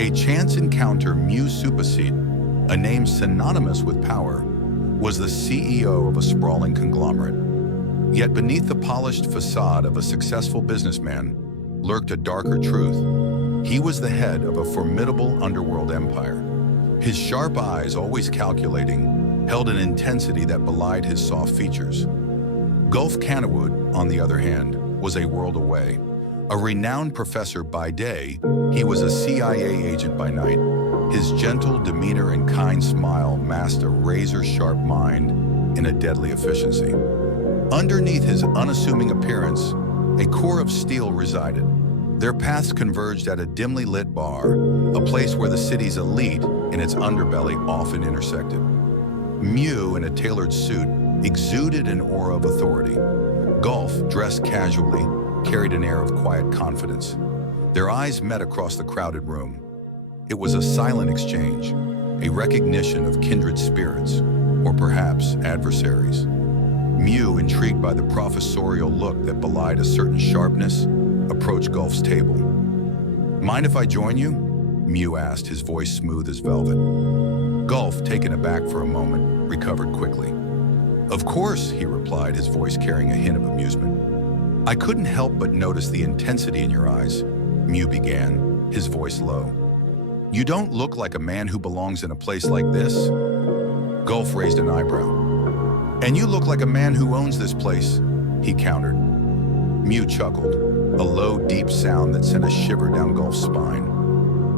A chance encounter mu supersede, a name synonymous with power, was the CEO of a sprawling conglomerate. Yet beneath the polished facade of a successful businessman lurked a darker truth. He was the head of a formidable underworld empire. His sharp eyes, always calculating, held an intensity that belied his soft features. Gulf Canterwood, on the other hand, was a world away. A renowned professor by day, he was a CIA agent by night. His gentle demeanor and kind smile masked a razor-sharp mind in a deadly efficiency. Underneath his unassuming appearance, a core of steel resided. Their paths converged at a dimly lit bar, a place where the city's elite and its underbelly often intersected. Mu, in a tailored suit, exuded an aura of authority. Gulf, dressed casually, carried an air of quiet confidence. Their eyes met across the crowded room. It was a silent exchange, a recognition of kindred spirits, or perhaps adversaries. Mu, intrigued by the professorial look that belied a certain sharpness, approached Gulf's table. "Mind if I join you?" Mu asked, his voice smooth as velvet. Gulf, taken aback for a moment, recovered quickly. "Of course," he replied, his voice carrying a hint of amusement. "I couldn't help but notice the intensity in your eyes," Mu began, his voice low. "You don't look like a man who belongs in a place like this." Gulf raised an eyebrow. "And you look like a man who owns this place," he countered. Mu chuckled, a low, deep sound that sent a shiver down Gulf's spine.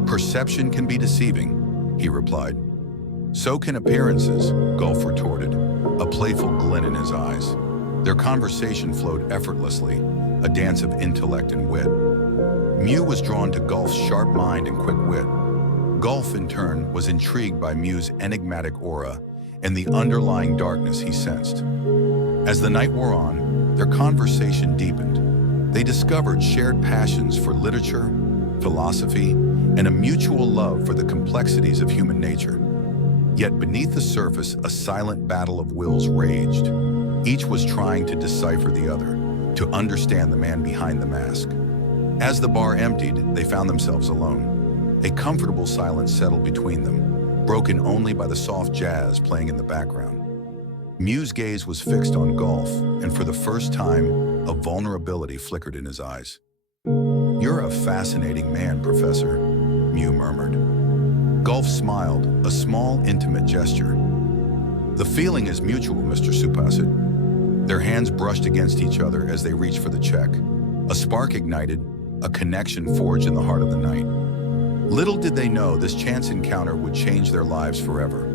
"Perception can be deceiving," he replied. "So can appearances," Gulf retorted, a playful glint in his eyes. Their conversation flowed effortlessly, a dance of intellect and wit. Mu was drawn to Gulf's sharp mind and quick wit. Gulf, in turn, was intrigued by Mu's enigmatic aura and the underlying darkness he sensed. As the night wore on, their conversation deepened. They discovered shared passions for literature, philosophy, and a mutual love for the complexities of human nature. Yet beneath the surface, a silent battle of wills raged. Each was trying to decipher the other, to understand the man behind the mask. As the bar emptied, they found themselves alone. A comfortable silence settled between them, broken only by the soft jazz playing in the background. Mu's gaze was fixed on Gulf, and for the first time, a vulnerability flickered in his eyes. "You're a fascinating man, Professor," Mu murmured. Gulf smiled, a small, intimate gesture. "The feeling is mutual, Mr. Supacit." Their hands brushed against each other as they reached for the check. A spark ignited, a connection forged in the heart of the night. Little did they know this chance encounter would change their lives forever.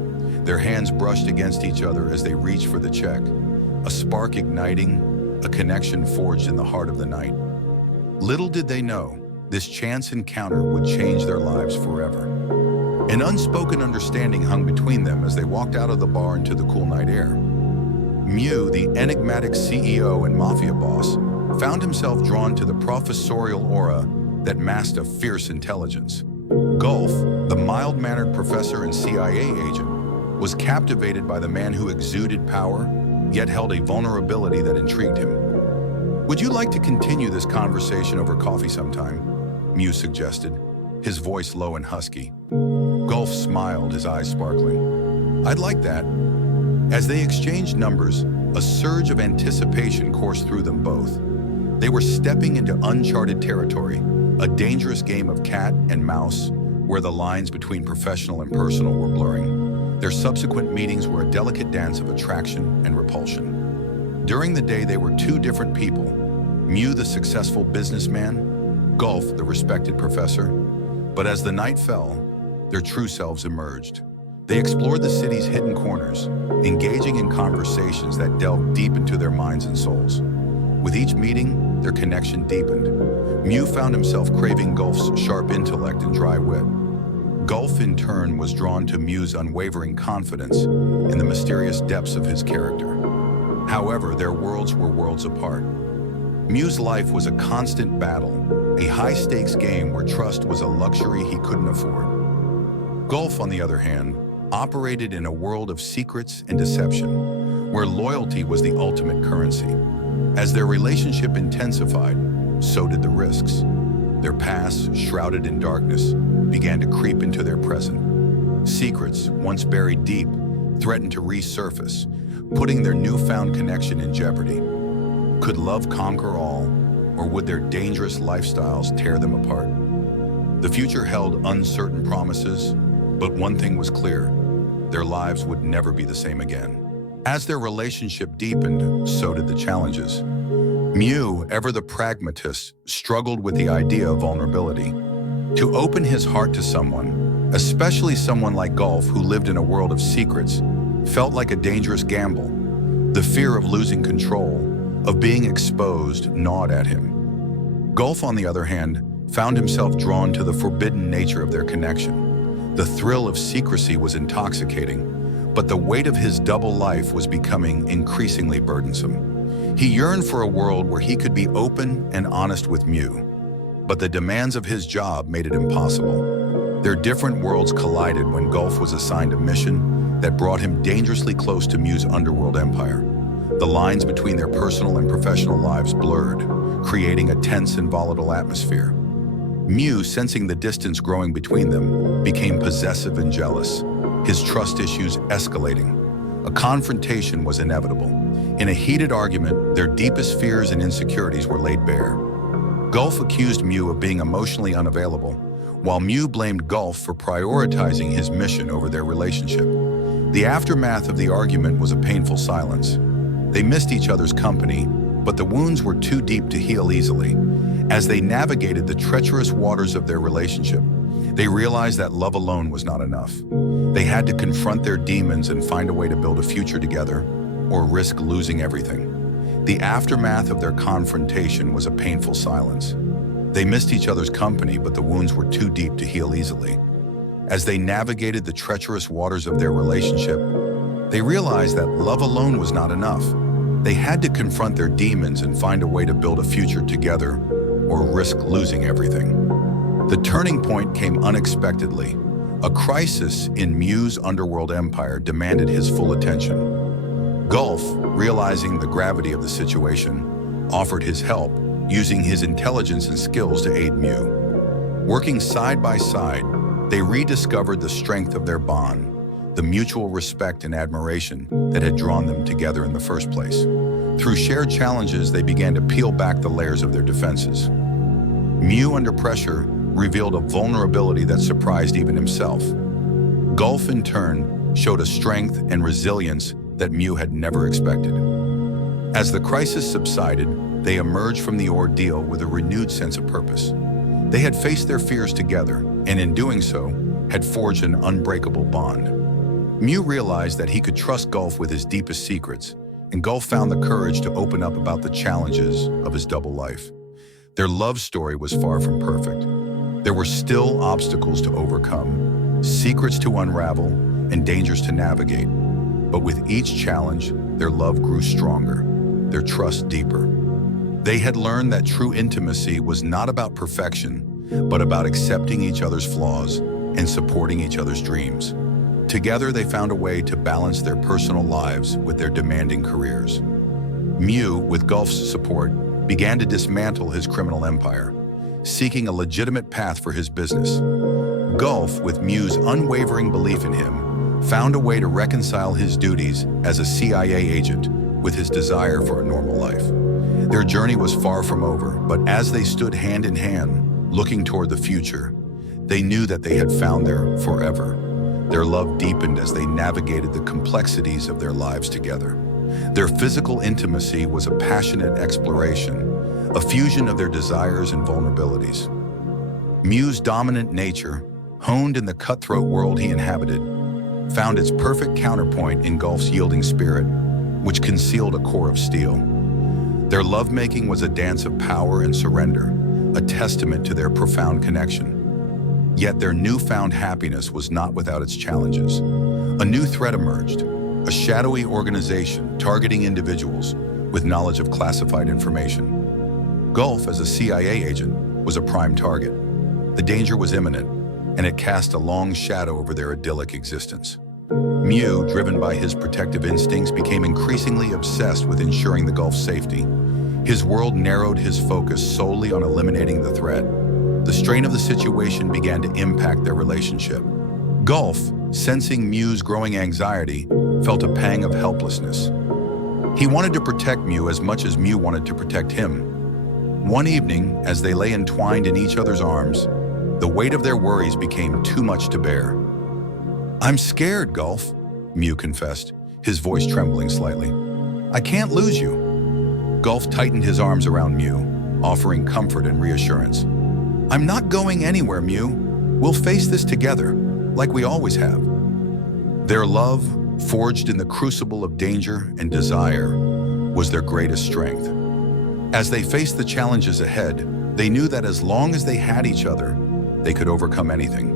Their hands brushed against each other as they reached for the check. A spark igniting, a connection forged in the heart of the night. Little did they know this chance encounter would change their lives forever. An unspoken understanding hung between them as they walked out of the bar into the cool night air. Mu, the enigmatic CEO and mafia boss, found himself drawn to the professorial aura that masked a fierce intelligence. Gulf, the mild-mannered professor and CIA agent, was captivated by the man who exuded power, yet held a vulnerability that intrigued him. "Would you like to continue this conversation over coffee sometime?" Mu suggested, his voice low and husky. Gulf smiled, his eyes sparkling. "I'd like that." As they exchanged numbers, a surge of anticipation coursed through them both. They were stepping into uncharted territory, a dangerous game of cat and mouse where the lines between professional and personal were blurring. Their subsequent meetings were a delicate dance of attraction and repulsion. During the day, they were two different people. Mu, the successful businessman, Gulf, the respected professor. But as the night fell, their true selves emerged. They explored the city's hidden corners, engaging in conversations that delved deep into their minds and souls. With each meeting, their connection deepened. Mu found himself craving Gulf's sharp intellect and dry wit. Gulf, in turn, was drawn to Mu's unwavering confidence in the mysterious depths of his character. However, their worlds were worlds apart. Mu's life was a constant battle, a high-stakes game where trust was a luxury he couldn't afford. Gulf, on the other hand, operated in a world of secrets and deception, where loyalty was the ultimate currency. As their relationship intensified, so did the risks. Their pasts, shrouded in darkness, began to creep into their present. Secrets, once buried deep, threatened to resurface, putting their newfound connection in jeopardy. Could love conquer all, or would their dangerous lifestyles tear them apart? The future held uncertain promises, but one thing was clear: their lives would never be the same again. As their relationship deepened, so did the challenges. Mew, ever the pragmatist, struggled with the idea of vulnerability. To open his heart to someone, especially someone like Golf who lived in a world of secrets, felt like a dangerous gamble. The fear of losing control, of being exposed, gnawed at him. Golf, on the other hand, found himself drawn to the forbidden nature of their connection. The thrill of secrecy was intoxicating, but the weight of his double life was becoming increasingly burdensome. He yearned for a world where he could be open and honest with Mew, but the demands of his job made it impossible. Their different worlds collided when Golf was assigned a mission that brought him dangerously close to Mew's underworld empire. The lines between their personal and professional lives blurred, creating a tense and volatile atmosphere. Mew, sensing the distance growing between them, became possessive and jealous, his trust issues escalating. A confrontation was inevitable. In a heated argument, their deepest fears and insecurities were laid bare. Golf accused Mew of being emotionally unavailable, while Mew blamed Golf for prioritizing his mission over their relationship. The aftermath of the argument was a painful silence. They missed each other's company, but the wounds were too deep to heal easily. As they navigated the treacherous waters of their relationship, they realized that love alone was not enough. They had to confront their demons and find a way to build a future together, or risk losing everything. The aftermath of their confrontation was a painful silence. They missed each other's company, but the wounds were too deep to heal easily. As they navigated the treacherous waters of their relationship, they realized that love alone was not enough. They had to confront their demons and find a way to build a future together, or risk losing everything. The turning point came unexpectedly. A crisis in Mew's underworld empire demanded his full attention. Golf, realizing the gravity of the situation, offered his help, using his intelligence and skills to aid Mew. Working side by side, they rediscovered the strength of their bond, the mutual respect and admiration that had drawn them together in the first place. Through shared challenges, they began to peel back the layers of their defenses. Mew, under pressure, revealed a vulnerability that surprised even himself. Golf, in turn, showed a strength and resilience that Mew had never expected. As the crisis subsided, they emerged from the ordeal with a renewed sense of purpose. They had faced their fears together, and in doing so, had forged an unbreakable bond. Mew realized that he could trust Golf with his deepest secrets, and Golf found the courage to open up about the challenges of his double life. Their love story was far from perfect. There were still obstacles to overcome, secrets to unravel, and dangers to navigate. But with each challenge, their love grew stronger, their trust deeper. They had learned that true intimacy was not about perfection, but about accepting each other's flaws and supporting each other's dreams. Together, they found a way to balance their personal lives with their demanding careers. Mew, with Golf's support, began to dismantle his criminal empire, seeking a legitimate path for his business. Golf, with Mew's unwavering belief in him, found a way to reconcile his duties as a CIA agent with his desire for a normal life. Their journey was far from over, but as they stood hand in hand, looking toward the future, they knew that they had found their forever. Their love deepened as they navigated the complexities of their lives together. Their physical intimacy was a passionate exploration, a fusion of their desires and vulnerabilities. Mew's dominant nature, honed in the cutthroat world he inhabited, found its perfect counterpoint in Golf's yielding spirit, which concealed a core of steel. Their lovemaking was a dance of power and surrender, a testament to their profound connection. Yet their newfound happiness was not without its challenges. A new threat emerged, a shadowy organization targeting individuals with knowledge of classified information. Golf, as a CIA agent, was a prime target. The danger was imminent, and it cast a long shadow over their idyllic existence. Mew, driven by his protective instincts, became increasingly obsessed with ensuring the Golf's safety. His world narrowed his focus solely on eliminating the threat, the strain of the situation began to impact their relationship. Gulf, sensing Mew's growing anxiety, felt a pang of helplessness. He wanted to protect Mew as much as Mew wanted to protect him. One evening, as they lay entwined in each other's arms, the weight of their worries became too much to bear. "I'm scared, Gulf," Mew confessed, his voice trembling slightly. "I can't lose you." Gulf tightened his arms around Mew, offering comfort and reassurance. "I'm not going anywhere, Mew. We'll face this together, like we always have." Their love, forged in the crucible of danger and desire, was their greatest strength. As they faced the challenges ahead, they knew that as long as they had each other, they could overcome anything.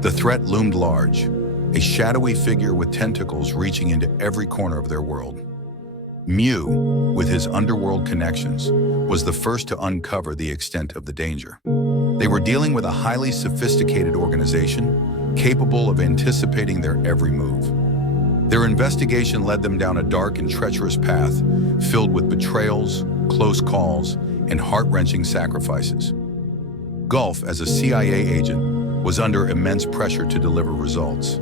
The threat loomed large, a shadowy figure with tentacles reaching into every corner of their world. Mew, with his underworld connections, was the first to uncover the extent of the danger. They were dealing with a highly sophisticated organization, capable of anticipating their every move. Their investigation led them down a dark and treacherous path, filled with betrayals, close calls, and heart-wrenching sacrifices. Gulf, as a CIA agent, was under immense pressure to deliver results.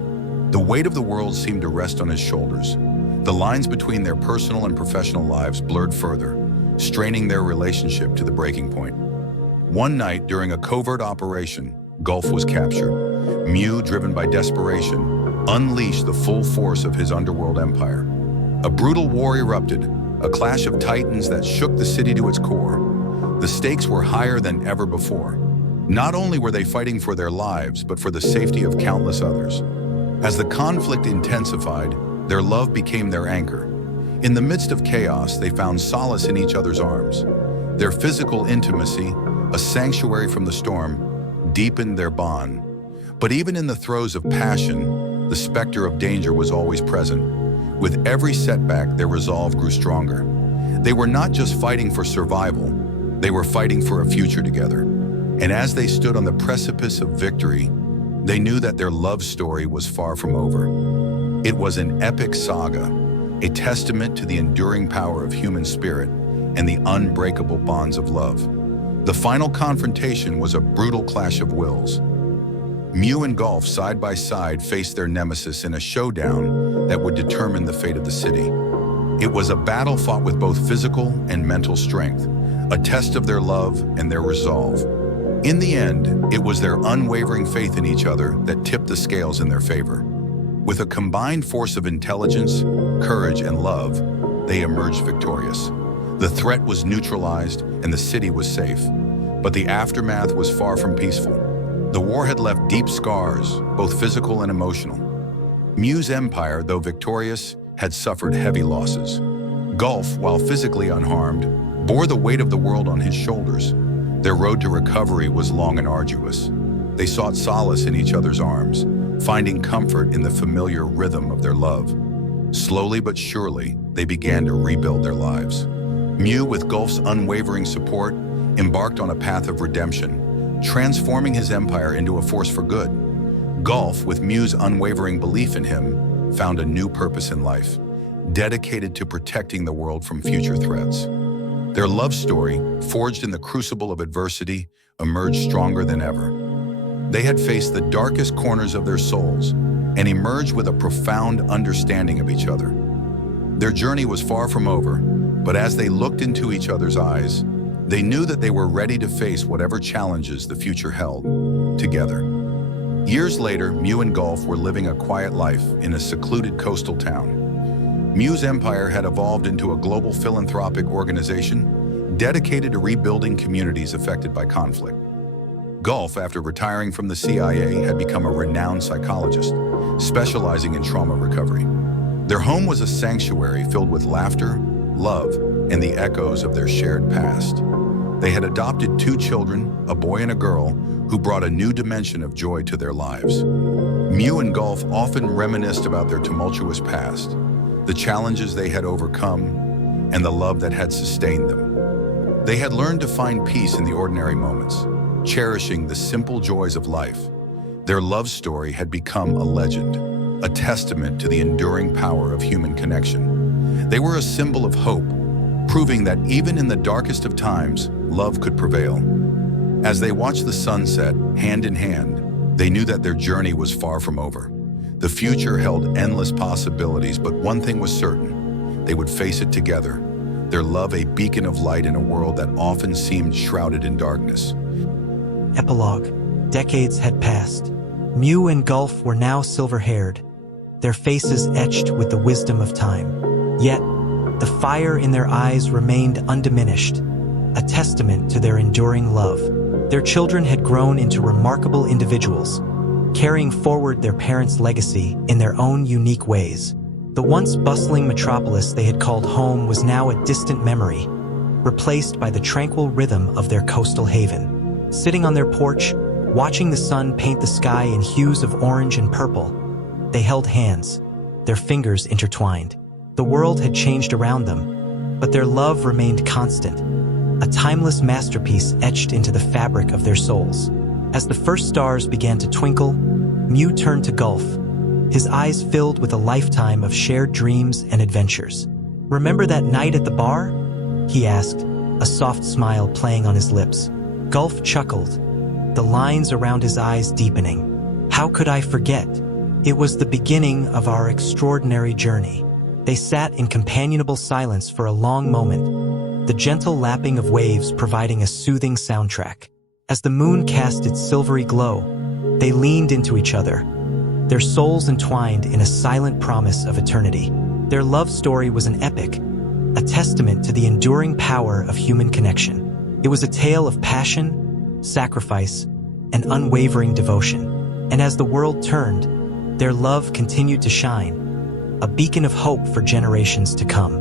The weight of the world seemed to rest on his shoulders. The lines between their personal and professional lives blurred further, straining their relationship to the breaking point. One night, during a covert operation, Gulf was captured. Mew, driven by desperation, unleashed the full force of his underworld empire. A brutal war erupted, a clash of titans that shook the city to its core. The stakes were higher than ever before. Not only were they fighting for their lives, but for the safety of countless others. As the conflict intensified, their love became their anchor. In the midst of chaos, they found solace in each other's arms. Their physical intimacy, a sanctuary from the storm, deepened their bond. But even in the throes of passion, the specter of danger was always present. With every setback, their resolve grew stronger. They were not just fighting for survival, they were fighting for a future together. And as they stood on the precipice of victory, they knew that their love story was far from over. It was an epic saga, a testament to the enduring power of human spirit and the unbreakable bonds of love. The final confrontation was a brutal clash of wills. Mew and Gulf, side by side, faced their nemesis in a showdown that would determine the fate of the city. It was a battle fought with both physical and mental strength, a test of their love and their resolve. In the end, it was their unwavering faith in each other that tipped the scales in their favor. With a combined force of intelligence, courage, and love, they emerged victorious. The threat was neutralized and the city was safe, but the aftermath was far from peaceful. The war had left deep scars, both physical and emotional. Mew's empire, though victorious, had suffered heavy losses. Gulf, while physically unharmed, bore the weight of the world on his shoulders. Their road to recovery was long and arduous. They sought solace in each other's arms, finding comfort in the familiar rhythm of their love. Slowly but surely, they began to rebuild their lives. Mew, with Gulf's unwavering support, embarked on a path of redemption, transforming his empire into a force for good. Gulf, with Mew's unwavering belief in him, found a new purpose in life, dedicated to protecting the world from future threats. Their love story, forged in the crucible of adversity, emerged stronger than ever. They had faced the darkest corners of their souls and emerged with a profound understanding of each other. Their journey was far from over, but as they looked into each other's eyes, they knew that they were ready to face whatever challenges the future held, together. Years later, Mew and Gulf were living a quiet life in a secluded coastal town. Mew's empire had evolved into a global philanthropic organization dedicated to rebuilding communities affected by conflict. Gulf, after retiring from the CIA, had become a renowned psychologist, specializing in trauma recovery. Their home was a sanctuary filled with laughter, love, and the echoes of their shared past. They had adopted 2 children, a boy and a girl, who brought a new dimension of joy to their lives. Mew and Gulf often reminisced about their tumultuous past, the challenges they had overcome, and the love that had sustained them. They had learned to find peace in the ordinary moments, cherishing the simple joys of life. Their love story had become a legend, a testament to the enduring power of human connection. They were a symbol of hope, proving that even in the darkest of times, love could prevail. As they watched the sunset, hand in hand, they knew that their journey was far from over. The future held endless possibilities, but one thing was certain: they would face it together, their love a beacon of light in a world that often seemed shrouded in darkness. Epilogue. Decades had passed. Mew and Gulf were now silver-haired, their faces etched with the wisdom of time. Yet, the fire in their eyes remained undiminished, a testament to their enduring love. Their children had grown into remarkable individuals, carrying forward their parents' legacy in their own unique ways. The once bustling metropolis they had called home was now a distant memory, replaced by the tranquil rhythm of their coastal haven. Sitting on their porch, watching the sun paint the sky in hues of orange and purple, they held hands, their fingers intertwined. The world had changed around them, but their love remained constant, a timeless masterpiece etched into the fabric of their souls. As the first stars began to twinkle, Mew turned to Gulf, his eyes filled with a lifetime of shared dreams and adventures. "Remember that night at the bar?" he asked, a soft smile playing on his lips. Gulf chuckled, the lines around his eyes deepening. "How could I forget? It was the beginning of our extraordinary journey." They sat in companionable silence for a long moment, the gentle lapping of waves providing a soothing soundtrack. As the moon cast its silvery glow, they leaned into each other, their souls entwined in a silent promise of eternity. Their love story was an epic, a testament to the enduring power of human connection. It was a tale of passion, sacrifice, and unwavering devotion. And as the world turned, their love continued to shine, a beacon of hope for generations to come.